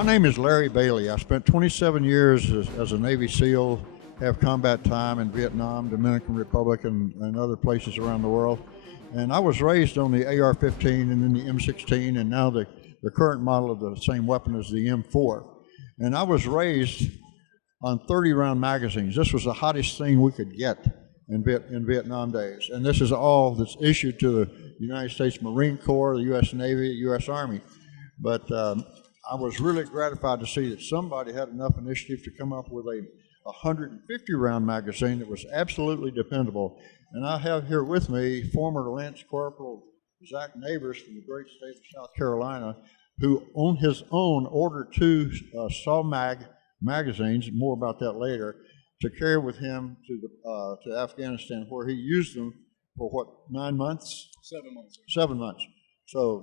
My name is Larry Baily. I spent 27 years as a Navy SEAL, have combat time in Vietnam, Dominican Republic, and other places around the world. And I was raised on the AR-15 and then the M16, and now the current model of the same weapon is the M4. And I was raised on 30-round magazines. This was the hottest thing we could get in Vietnam days. And this is all that's issued to the United States Marine Corps, the U.S. Navy, the U.S. Army. But I was really gratified to see that somebody had enough initiative to come up with a 150-round magazine that was absolutely dependable. And I have here with me former Lance Corporal Zack Neighbors from the great state of South Carolina, who on his own ordered two SAW Mag magazines, more about that later, to carry with him to Afghanistan, where he used them for what, 9 months? 7 months. 7 months. So,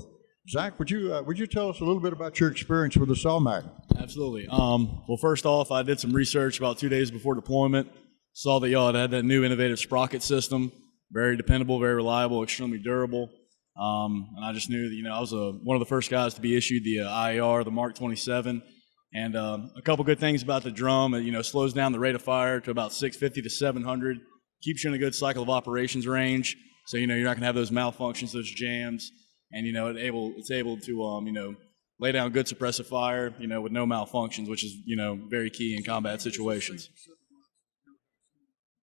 Zach, would you tell us a little bit about your experience with the SAW Mag? Absolutely. Well, first off, I did some research about 2 days before deployment. Saw that y'all had that new innovative sprocket system, very dependable, very reliable, extremely durable. And I just knew that, I was one of the first guys to be issued the IAR, the Mark 27. And a couple good things about the drum, it slows down the rate of fire to about 650 to 700, keeps you in a good cycle of operations range. So, you're not going to have those malfunctions, those jams. And, it's able to, lay down good suppressive fire, with no malfunctions, which is, very key in combat situations.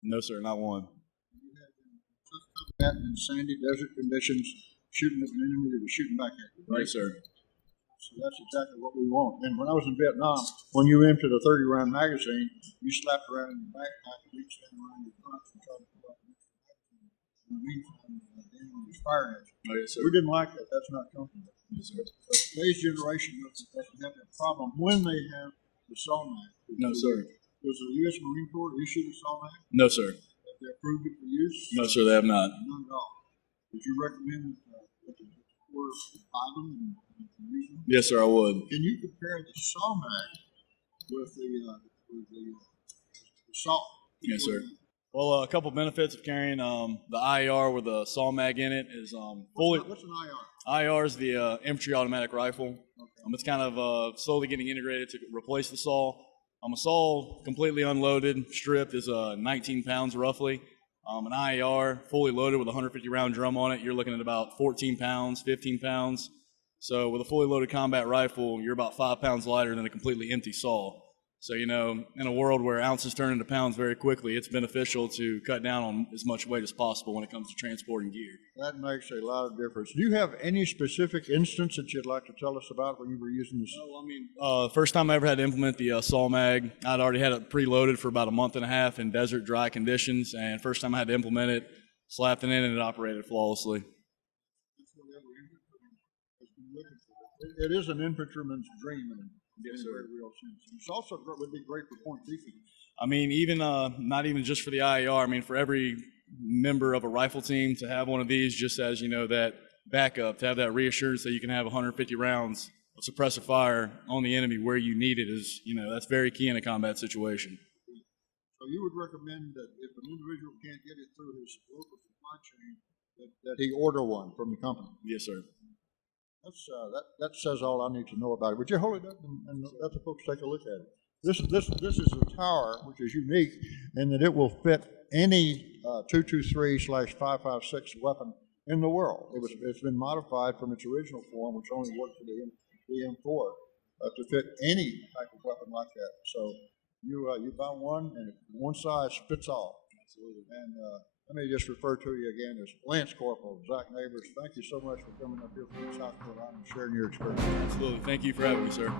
No, sir, not one. You had tough combat in sandy desert conditions, shooting at an enemy that was shooting back at you, right? Yes, sir. So that's exactly what we want. And when I was in Vietnam, when you emptied a 30-round magazine, you slapped around in your backpack and reached down around your crotch and tried to pull out the magazine. In the meantime, the enemy was firing at you. Oh, yes, sir. We didn't like that. That's not comfortable. Yes, sir. But today's generation doesn't have that problem when they have the SAW Mag. No, sir. Does the U.S. Marine Corps issue the SAW Mag? No, sir. Have they approved it for use? No, sir, they have not. None at all. Would you recommend that the Corps buy them and use them? Yes, sir, I would. Can you compare the SAW Mag with the salt? Yes, sir. Well, a couple benefits of carrying the IAR with a SAW Mag in it is fully. What's an IR? IR is the infantry automatic rifle. Okay. It's kind of slowly getting integrated to replace the SAW. A SAW completely unloaded, stripped, is 19 pounds roughly. An IAR fully loaded with a 150-round drum on it, you're looking at about 14 pounds, 15 pounds. So with a fully loaded combat rifle, you're about 5 pounds lighter than a completely empty SAW. So, in a world where ounces turn into pounds very quickly, it's beneficial to cut down on as much weight as possible when it comes to transporting gear. That makes a lot of difference. Do you have any specific instance that you'd like to tell us about when you were using this? Well, first time I ever had to implement the SAW Mag, I'd already had it preloaded for about a month and a half in desert dry conditions, and first time I had to implement it, slapped it in, and it operated flawlessly. That's what every infantryman has been looking for. It is an infantryman's dream in a very real sense. And it's also would be great for point defense. Even not even just for the IER. For every member of a rifle team to have one of these, just as that backup, to have that reassurance that you can have 150 rounds of suppressive fire on the enemy where you need it is, that's very key in a combat situation. So you would recommend that if an individual can't get it through his local supply chain, that he order one from the company? Yes, sir. That says all I need to know about it. Would you hold it up and let the folks take a look at it? This is a tower which is unique in that it will fit any 223/556 weapon in the world. It's been modified from its original form, which only worked for the M4, to fit any type of weapon like that. So you buy one, and one size fits all. Absolutely. And let me just refer to you again as Lance Corporal Zack Neighbors. Thank you so much for coming up here from South Carolina and sharing your experience. Absolutely. Thank you for having me, sir.